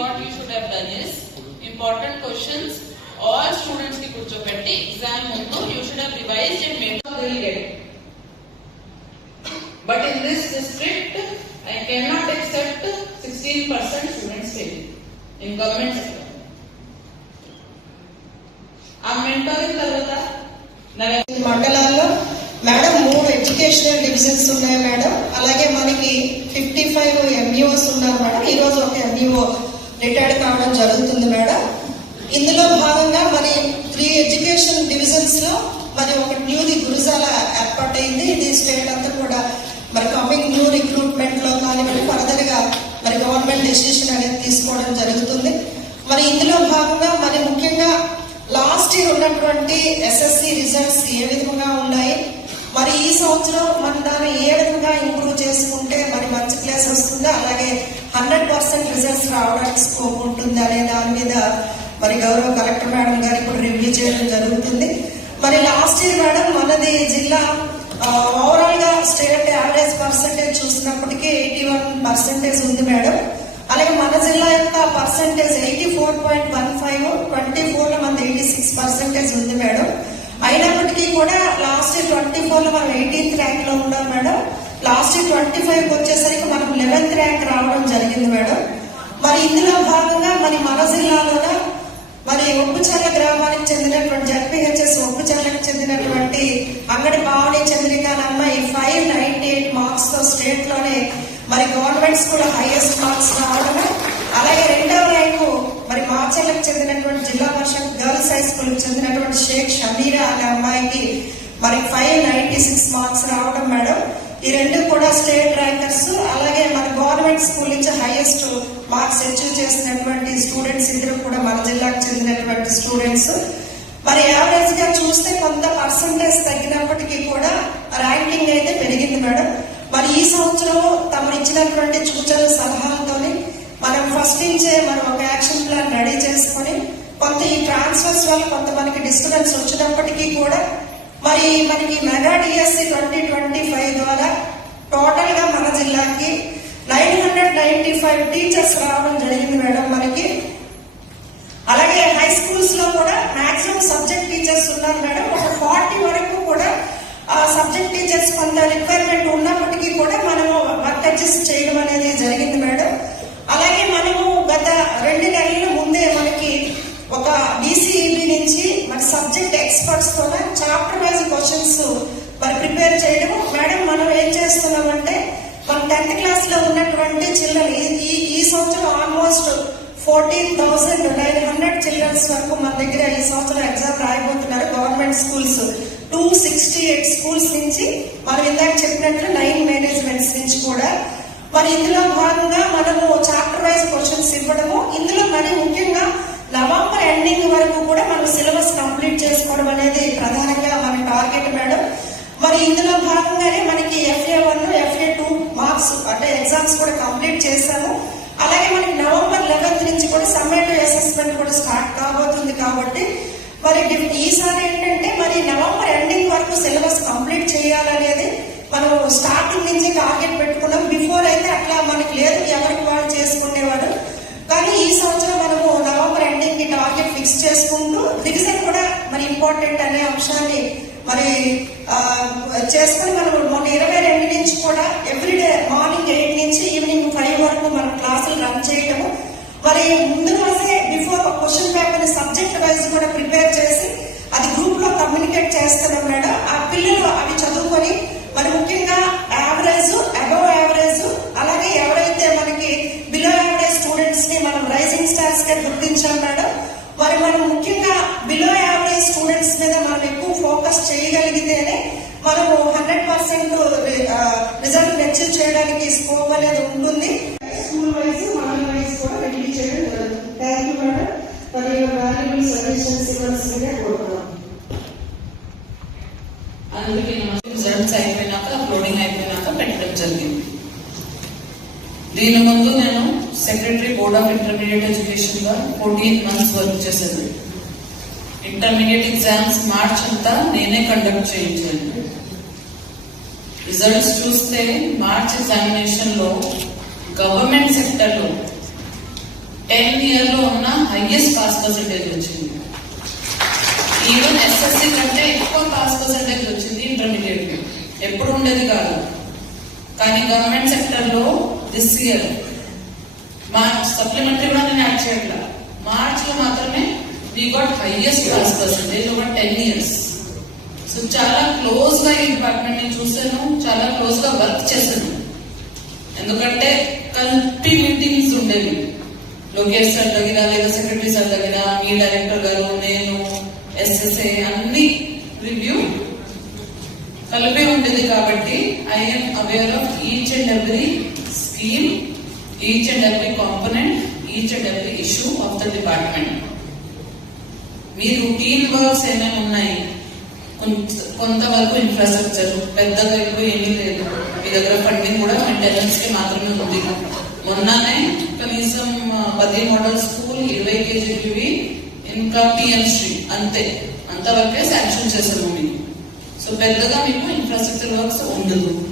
what you should have done is important questions all students కి కూర్చోబెట్టి exam mundu you should have revised and made will get but in this district I cannot accept 16% students fail in government sector ఆ mentoring తర్వాత మండలాల్లో madam మూడు educational divisions ఉన్నాయి madam అలాగే మనకి fifty five MEOs ఉన్నారు మేడం ఈరోజు ఒక ఎంఈఓ రిటైర్డ్ కావడం జరుగుతుంది మేడం. ఇందులో భాగంగా మరి త్రీ ఎడ్యుకేషన్ డివిజన్స్లో మరి ఒక న్యూది గురుజాల ఏర్పాటైంది. ఇది స్టేట్ అంతా కూడా మరి కమింగ్ న్యూ రిక్రూట్మెంట్లో కానివ్వండి ఫర్దర్గా మరి గవర్నమెంట్ డెసిషన్ అనేది తీసుకోవడం జరుగుతుంది. మరి ఇందులో భాగంగా మరి ముఖ్యంగా లాస్ట్ ఇయర్ ఉన్నటువంటి ఎస్ఎస్సి రిజల్ట్స్ ఏ విధంగా ఉన్నాయి? మరి ఈ సంవత్సరం మన దాన్ని ఏ విధంగా ఇంప్రూవ్ చేసుకుంటే మరి మంచి ప్లేస్ వస్తుంది? అలాగే హండ్రెడ్ పర్సెంట్ రిజల్ట్స్ రావడానికి స్కోప్ ఉంటుంది అనే దాని మీద మరి గౌరవ కలెక్టర్ మేడం గారు ఇప్పుడు రివ్యూ చేయడం జరుగుతుంది. మరి లాస్ట్ ఇయర్ మేడం మనది జిల్లా ఓవరాల్గా స్టేట్ యావరేజ్ పర్సెంటేజ్ చూసినప్పటికీ ఎయిటీ వన్ పర్సెంటేజ్ ఉంది మేడం. అలాగే మన జిల్లా యొక్క percentage eighty four point one five twenty ఫోర్లో మనది ఎయిటీ సిక్స్ పర్సెంటేజ్ ఉంది మేడం. అయినప్పటికీ కూడా లాస్ట్ ఇయర్ ట్వంటీ ఫోర్లో మనం ఎయిటీన్త్ ర్యాంక్లో ఉన్నాం మేడం. లాస్ట్ ట్వంటీ ఫైవ్ వచ్చేసరికి మనం లెవెన్త్ ర్యాంక్ రావడం జరిగింది మేడం. మరి ఇందులో భాగంగా మరి మన జిల్లాలోన మరి ఒప్పుచర్ల గ్రామానికి చెందినటువంటి జడ్పీహెచ్ఎస్ ఒప్పుచర్లకు చెందినటువంటి అంగడి భావని చంద్రిక ఈ అమ్మాయి ఫైవ్ నైన్టీ ఎయిట్ మార్క్స్తో స్టేట్లోనే మరి గవర్నమెంట్స్ కూడా హైయెస్ట్ మార్క్స్ రావడం అలాగే రెండవ ర్యాంకు మరి మాచర్లకు చెందినటువంటి జిల్లా పరిషత్ గర్ల్స్ హై స్కూల్ చెందినటువంటి షేక్ షమీరా అనే అమ్మాయికి మరి ఫైవ్ నైన్టీ సిక్స్ మార్క్స్ రావడం మేడం. ఈ రెండు కూడా స్టేట్ ర్యాంకర్స్. అలాగే మన గవర్నమెంట్ స్కూల్ నుంచి హైయెస్ట్ మార్క్స్ అచీవ్ చేసినటువంటి స్టూడెంట్స్ ఇద్దరు కూడా మన జిల్లాకు చెందినటువంటి స్టూడెంట్స్. మరి యావరేజ్గా చూస్తే కొంత పర్సంటేజ్ తగ్గినప్పటికీ కూడా ర్యాంకింగ్ అయితే పెరిగింది మేడం. మరి ఈ సంవత్సరం తమరు ఇచ్చినటువంటి సూచనల సలహాలతోని మనం ఫస్ట్ నుంచే మనం ఒక యాక్షన్ ప్లాన్ రెడీ చేసుకొని కొంత ఈ ట్రాన్స్ఫర్స్ వల్ల కొంత మనకి డిస్టర్బెన్స్ వచ్చినప్పటికీ కూడా మరి మనకి mega DSC twenty twenty five ద్వారా టోటల్గా మన జిల్లాకి nine hundred ninety five teachers రావడం జరిగింది మేడం మనకి. అలాగే హై స్కూల్స్లో కూడా మాక్సిమం సబ్జెక్ట్ టీచర్స్ ఉన్నారు మేడం. ఒక ఫార్టీ వరకు కూడా సబ్జెక్ట్ టీచర్స్ కొంత రిక్వైర్మెంట్ ఉన్నప్పటికీ కూడా మనము వర్క్ అడ్జస్ట్ చేయడం అనేది జరిగింది మేడం. అలాగే మనము గత రెండు నెలలు ఒక బీసీఈబీ నుంచి మన సబ్జెక్ట్ ఎక్స్పర్ట్స్తో చాప్టర్ వైజ్ క్వశ్చన్స్ మరి ప్రిపేర్ చేయడం మేడం మనం ఏం చేస్తున్నామంటే మన టెన్త్ క్లాస్లో ఉన్నటువంటి చిల్డ్రన్ ఈ ఈ సంవత్సరం almost fourteen thousand nine hundred childrens వరకు మన దగ్గర ఈ సంవత్సరం exam రాయబోతున్నారు government schools two sixty eight schools నుంచి మనం ఇందాక చెప్పినట్లు నైన్ మేనేజ్మెంట్స్ నుంచి కూడా. మరి ఇందులో భాగంగా మనము చాప్టర్ వైజ్ క్వశ్చన్స్ ఇవ్వడము. ఇందులో మరి ముఖ్యంగా నవంబర్ ఎండింగ్ వరకు కూడా మనం సిలబస్ కంప్లీట్ చేసుకోవడం అనేది ప్రధానంగా మన టార్గెట్ మేడం మరి ఇందులో భాగంగానే మనకి FA one FA two marks అంటే ఎగ్జామ్స్ కూడా కంప్లీట్ చేశాము. అలాగే మనకి నవంబర్ లెవెన్త్ నుంచి కూడా సమ్మేటివ్ అసెస్మెంట్ కూడా స్టార్ట్ కాబోతుంది కాబట్టి మరి ఈసారి ఏంటంటే మరి నవంబర్ ఎండింగ్ వరకు సిలబస్ కంప్లీట్ చేయాలనేది మనం స్టార్టింగ్ నుంచి టార్గెట్ పెట్టుకున్నాం. బిఫోర్ అయితే అట్లా మనకి లేదు. ఎవరికి వాళ్ళు చేసుకునేవాడు కానీ ఈ సంవత్సరం మనము నవంబర్ ఎండింగ్కి టార్గెట్ ఫిక్స్ చేసుకుంటూ రివిజన్ కూడా మరి ఇంపార్టెంట్ అనే అంశాన్ని మరి చేసుకుని మనం మొన్న ఇరవై రెండు నుంచి కూడా ఎవ్రీడే మార్నింగ్ ఎయిట్ నుంచి ఈవినింగ్ ఫైవ్ వరకు మనం క్లాసులు రన్ చేయటము. మరి ముందు రోజే before question paper subject wise కూడా ప్రిపేర్ చేసి అది గ్రూప్లో కమ్యూనికేట్ చేస్తున్నాం మేడం. ఆ పిల్లలు అవి చదువుకొని మరి ముఖ్యంగా యావరేజ్ అబవ్ యావరేజ్ అలాగే ఎవరైతే మనకి బిలో యావరేజ్ స్టూడెంట్స్ని మనం రైజింగ్ స్టార్స్గా గుర్తించాం మేడం. మరి మనం ముఖ్యంగా బిలో యావరేజ్ స్టూడెంట్స్ మీద మనం ఎక్కువ ఫోకస్ చేయగలిగితేనే మనము హండ్రెడ్ పర్సెంట్ రిజల్ట్ అచీవ్ చేయడానికి స్కోప్ అనేది ఉంటుంది. స్కూల్ వైజ్ మండల్ వైజ్ కూడా రిలీజ్ చేయడం జరుగుతుంది. థ్యాంక్ యూ మేడం మరి వాల్యుబుల్ సజెషన్స్ కోరుతున్నాం అందుకే రిజల్ట్స్ అయిపోయినాక అప్లోడింగ్ అయిపోయినాక పెట్టడం జరిగింది. దీని ముందు నేను సెక్రటరీ బోర్డ్ ఆఫ్ ఇంటర్మీడియట్ ఎడ్యుకేషన్గా ఫోర్టీన్ మంత్స్ వర్క్ చేశాను ఇంటర్మీడియట్ ఎగ్జామ్స్ మార్చ్ అంతా నేనే కండక్ట్ చేయించాను. రిజల్ట్స్ చూస్తే మార్చ్ ఎగ్జామినేషన్లో గవర్నమెంట్ సెక్టర్లో టెన్ ఇయర్లో ఉన్న హైయెస్ట్ పాస్ పర్సంటేజ్ వచ్చింది. ఈవెన్ ఎస్ఎస్సి కంటే ఎక్కువ పాస్ పర్సంటేజ్ వచ్చింది ఇంటర్మీడియట్ ఎప్పుడు ఉండేది కాదు. కానీ గవర్నమెంట్ సెక్టర్లో దిస్ ఇయర్ మార్చ్ సప్లిమెంటరీ కూడా నేను యాడ్ చేయట్లా. మార్చ్లో మాత్రమే we got highest pass percentage over ten years so చాలా క్లోజ్గా ఈ డిపార్ట్మెంట్ నేను చూశాను చాలా క్లోజ్గా వర్క్ చేశాను. ఎందుకంటే కల్పి మీటింగ్స్ ఉండేవి. లోకేష్ సార్ దగ్గర లేదా సెక్రటరీ సార్ దగ్గర మీ డైరెక్టర్ గారు నేను ఎస్ఎస్ఏ అన్ని రివ్యూ కలిపే ఉండేది కాబట్టి I'm aware of each and every scheme each and every component, each and every issue of the department me routine works ఏమేమి ఉన్నాయి? కొంత- కొంతవరకు ఇన్ఫ్రాస్ట్రక్చర్ పెద్దగా ఎక్కువ ఏమీ లేదు. మీ దగ్గర ఫండింగ్ కూడా మెయింటెనెన్స్కి మాత్రమే ఉంది. మొన్ననే కనీసం పది మోడల్ స్కూల్ ఇరవై కేజీవి ఇంకా పిఎం అంతే. అంతవరకే శాంక్షన్ చేశాము మీకు సో పెద్దగా మీకు ఇన్ఫ్రాస్ట్రక్చర్ వర్క్స్ ఉండదు.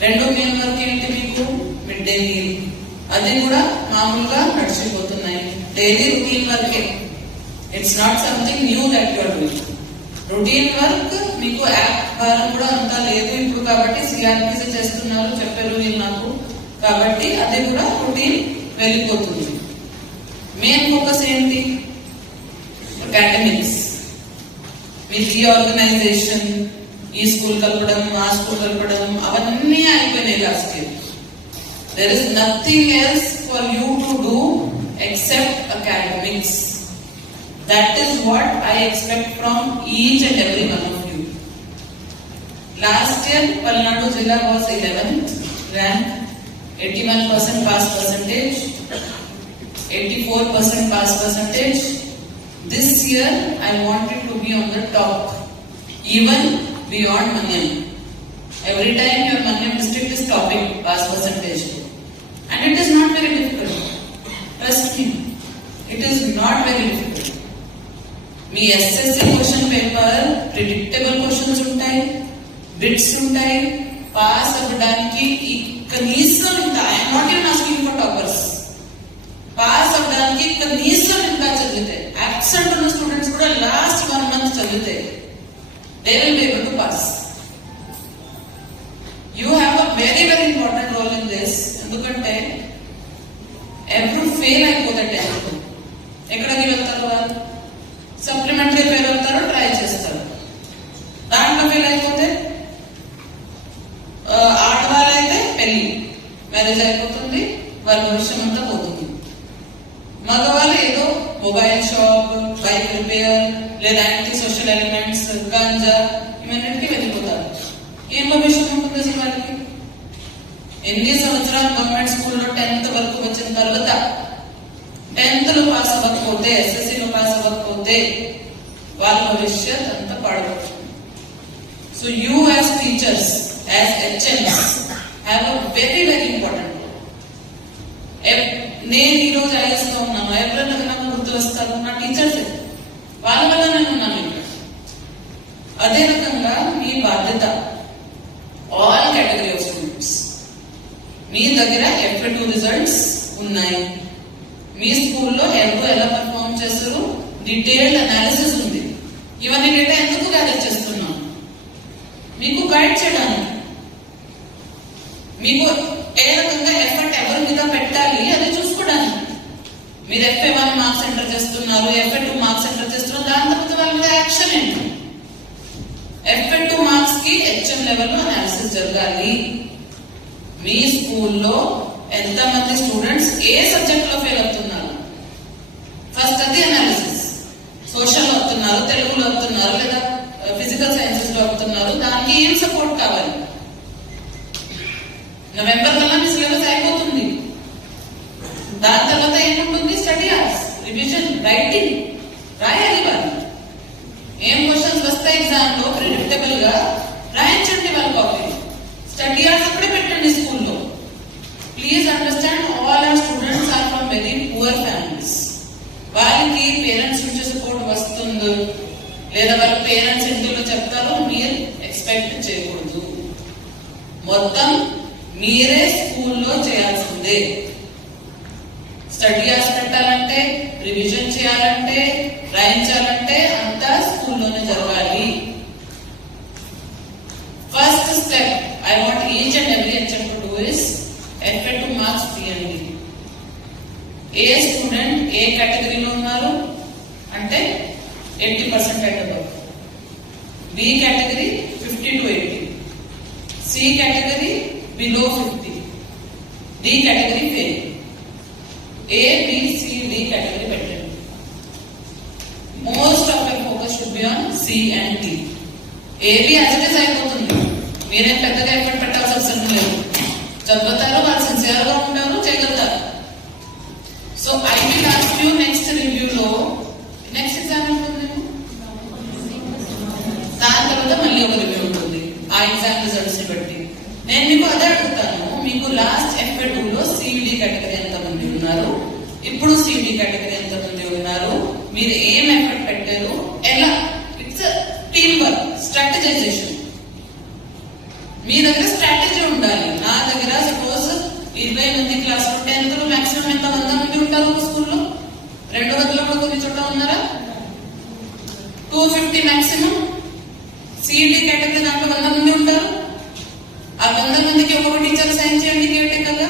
రెండో మెయిన్ వర్క్ ఏంటి మీకు? మిడ్ డే మీల్ అది కూడా మామూలుగా నడిచిపోతున్నాయి. డైలీ రొటీన్ వర్కే it's not something new that your doing routine work మీకు యాప్ భారం కూడా అంతా లేదు ఇప్పుడు కాబట్టి సిఆర్పిసి చేస్తున్నారు చెప్పారు వీళ్ళు నాకు. కాబట్టి అది కూడా రొటీన్ వెళ్ళిపోతుంది. మెయిన్ ఫోకస్ ఏంటి? అకాడమిక్స్ మీ రీఆర్గనైజేషన్ ఈ స్కూల్ కలపడం ఆ స్కూల్ కలపడం అవన్నీ అయిపోయినాయి last year There is nothing else for you to do except academics. That is what I expect from each and every one of you. Last year, Palnadu Jilla was 11th rank, 81% pass percentage, 84% pass percentage. This year, I wanted to be on the top, even beyond Manyam. Every time your Manyam district is topping pass percentage. And it is not very difficult. Trust me, it is not very difficult. Me SSC question paper predictable questions ఉంటాయి bits ఉంటాయి pass అవ్వడానికి ఈ కనీసం ఇంత I'm not even asking for toppers pass అవ్వడానికి కనీసం ఇంకా చదివితే అబ్సెంట్ ఉన్న స్టూడెంట్స్ కూడా లాస్ట్ వన్ మంత్ చదివితే they will be able to pass you have a very very important role in this ఎందుకంటే ఎవరు ఫెయిల్ అయిపోతే టెన్త్. ఎక్కడికి వెళ్తారు వాళ్ళు సప్లిమెంటరీ ఫెయిల్ అవుతారు ట్రై చేస్తారు దాంట్లో ఫెయిల్ అయిపోతే ఆ, ఆడవాళ్ళైతే పెళ్ళి మ్యారేజ్ అయిపోతుంది వాళ్ళ భవిష్యం అంతా పోతుంది మగవాళ్ళు ఏదో మొబైల్ షాప్ బైక్ రిపేర్ లేదా యాంటీ సోషల్ ఎలిమెంట్స్ గంజా ఇవన్నిటికీ వెళ్ళిపోతారు ఏం భవిష్యత్తు ఉంటుంది అసలు వాళ్ళకి ఎన్ని సంవత్సరాలు గవర్నమెంట్ స్కూల్లో టెన్త్ వరకు వచ్చిన తర్వాత టెన్త్లో పాస్ అవ్వకపోతే ఎస్ఎస్సీ పాస్ అవ్వకపోతే వాళ్ళ భవిష్యత్ అంతా పాడబడుతుంది so you as teachers as HMs have a very very important నేను ఈ రోజు ఉన్నాను ఎవరైనా నాకు గుర్తు వస్తారు నా టీచర్స్ వాళ్ళ వల్ల నేను ఉన్నాను అదే రకంగా మీ బాధ్యత ఆల్ కేటగిరీ ఆఫ్ స్టూడెంట్స్ మీ దగ్గర ఎఫ్ టూ రిజల్ట్స్ ఉన్నాయి. మీ స్కూల్లో హెల్త్ ఎలా పర్ఫామ్ చేస్తారు? డీటెయిల్డ్ అనాలిసిస్ ఉంది. ఇవన్నీ డేటా ఎందుకు గ్యాదర్ చేస్తున్నాం? మీకు గైడ్ చేయడానికి. మీకు ఏ రకంగా ఎఫర్ట్ ఎవరి మీద పెట్టాలి అది చూసుకోవడానికి. మీరు ఎఫ్ఏ వన్ మార్క్స్ ఎంటర్ చేస్తున్నారు ఎఫ్ఏ టూ మార్క్స్ ఎంటర్ చేస్తున్నారు దాని తర్వాత వాళ్ళ మీద యాక్షన్ ఏంటి? ఎఫ్ఏ టూ మార్క్స్కి హెచ్ఎం లెవెల్లో అనాలిసిస్ జరగాలి. మీ స్కూల్లో ఎంతమంది స్టూడెంట్స్ ఏ సబ్జెక్ట్లో ఫెయిల్ అవుతున్నారు? ఫస్ట్ అది అనాలిసిస్ సోషల్ వస్తున్నారు తెలుగులో వస్తున్నారు లేదా ఫిజికల్ సైన్సెస్లో వస్తున్నారు. దానికి ఏం సపోర్ట్ కావాలి? నవంబర్ వల్ల మీ సిలబస్ అయిపోతుంది. దాని తర్వాత ఏముంటుంది? స్టడీ అవర్స్ రివిజన్ రైటింగ్ రాయాలి వాళ్ళు. ఏం క్వశ్చన్స్ వస్తాయి ఎగ్జామ్లో? ప్రిడిక్టబుల్గా రాయించండి వాళ్ళ కాపీ స్టడీ అవర్స్ అక్కడే పెట్టండి స్కూల్లో please understand all our students are from very poor families వాళ్ళకి పేరెంట్స్ నుంచి సపోర్ట్ వస్తుందో లేదా వాళ్ళ పేరెంట్స్ ఎందులో చెప్తారో మీరు ఎక్స్పెక్ట్ చేయకూడదు. మొత్తం మీరే స్కూల్లో చేయాల్సిందే. స్టడీ హార్స్ పెట్టాలంటే రివిజన్ చేయాలంటే రాయించాలంటే అంతా స్కూల్లోనే జరగాలి first step I want each and every HM to do is effect to marks PMD A student ఏ కేటగిరీలో ఉన్నారు? అంటే eighty percent at B category fifty to eighty C category below fifty D category fail A B C D category పెట్టండి most of your focus should be on C and D AB as అయిపోతుంది. మీరేం పెద్దగా effort పెట్టాల్సిన అవసరం లేదు. చదువుతారు వాళ్ళు సిన్సియర్గా ఉంటారు చేయగలుగుతారు so I will ask you next రివ్యూలో నెక్స్ట్ ఎగ్జామ్ ఉంటుంది దాని తర్వాత మళ్ళీ ఒక రివ్యూ ఉంటుంది ఆ ఎగ్జామ్ రిజల్ట్స్ని బట్టి నేను మీకు అదే అడుగుతాను మీకు లాస్ట్ ఎఫ్ఏ టూ లో సివిడి కేటగిరీ ఎంత మంది ఉన్నారు ఇప్పుడు సివిడి కేటగిరీ ఎంత మంది ఉన్నారు మీరు ఏం ఎఫర్ట్ పెట్టారు ఎలా ఇట్స్ టీమ్ వర్క్ స్ట్రాటజైజేషన్ మీ దగ్గర స్ట్రాటజీ ఉండాలి. నా దగ్గర సపోజ్ ఇరవై మంది క్లాస్ ఉంటే టెన్త్ మాక్సిమం ఎంత వంద మంది ఉంటారు ఒక స్కూల్లో రెండు వందల కూడా కొన్ని చోట ఉన్నారా? Two fifty maximum CD category దాంట్లో వంద మంది ఉంటారు. ఆ వంద మందికి ఒక్కొక్క టీచర్ సైన్ చేయండి కేటే కదా?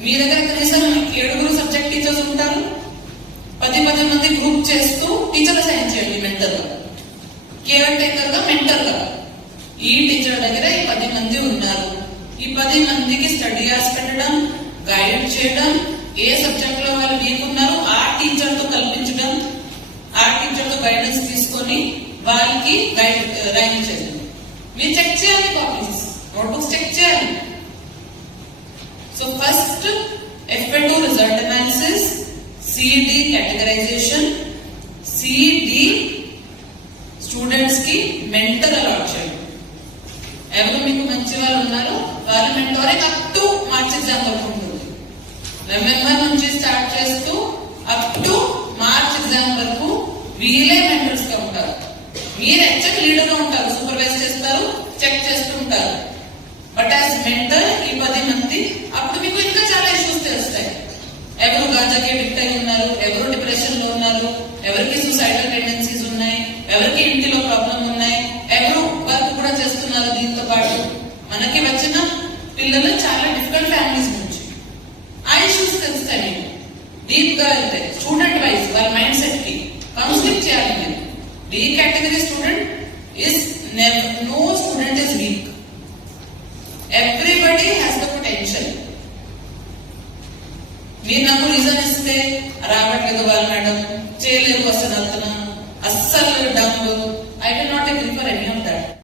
మీ దగ్గర కనీసం ఏడుగురు సబ్జెక్ట్ టీచర్స్ ఉంటారు. పది పది మంది గ్రూప్ చేస్తూ టీచర్ సైన్ చేయండి మెంటర్ కేర్ టేకర్గా మెంటర్గా. ఈ టీచర్ దగ్గర ఈ పది మంది ఉన్నారు. ఈ పది మందికి స్టడీ హార్స్ పెట్టడం గైడ్ చేయడం ఏ సబ్జెక్ట్లో వాళ్ళు వీక్ ఉన్నారో ఆ టీచర్తో కల్పించడం ఆ టీచర్తో గైడెన్స్ తీసుకొని వాళ్ళకి గైడ్ రాయించండి మీరు చెక్ చేయాలి కాపీస్ నోట్బుక్స్ చెక్ చేయాలి. So first FA result analysis CD categorization CD స్టూడెంట్స్కి మెంటర్ అలాట్ చేయండి ఎవరు మీకు మంచి వాళ్ళు ఉన్నారో వాళ్ళ mentoring up to March exam వరకు ఉంటుంది. నవంబర్ నుంచి స్టార్ట్ చేస్తూ అప్ టు మార్చ్ ఎగ్జామ్ వరకు వీలే మెంటర్స్గా ఉంటారు. మీరు హెచ్ఎం లీడర్గా ఉంటారు సూపర్వైజ్ చేస్తారు చెక్ చేస్తూ ఉంటారు బట్ యాజ్ మెంటర్ ఈ పది మంది అప్పుడు మీకు ఇంకా చాలా ఇష్యూస్ తెలుస్తాయి. ఎవరు గాంజాకి విక్టరీ ఉన్నారు ఎవరు డిప్రెషన్లో ఉన్నారు ఎవరికి సూసైడల్ టెండెన్సీస్ ఎవరికి ఇంటిలో ప్రాబ్లం ఉన్నాయి? ఎవరు వర్క్ కూడా చేస్తున్నారు దీంతో పాటు? మనకి వచ్చిన పిల్లలు చాలా డిఫికల్ట్ ఫ్యామిలీస్ నుంచి. ఆ ఇష్యూస్ తెలుస్తాయి. డీప్గా వెళ్తే స్టూడెంట్ వైజ్ వాళ్ళ మైండ్ సెట్కి కౌన్సిలింగ్ చేయాలి మీరు. D category student is no student is weak everybody has the potential మీరు నాకు రీజన్ ఇస్తే రావట్లేదు వాళ్ళు madam. Asal. I do not agree for any of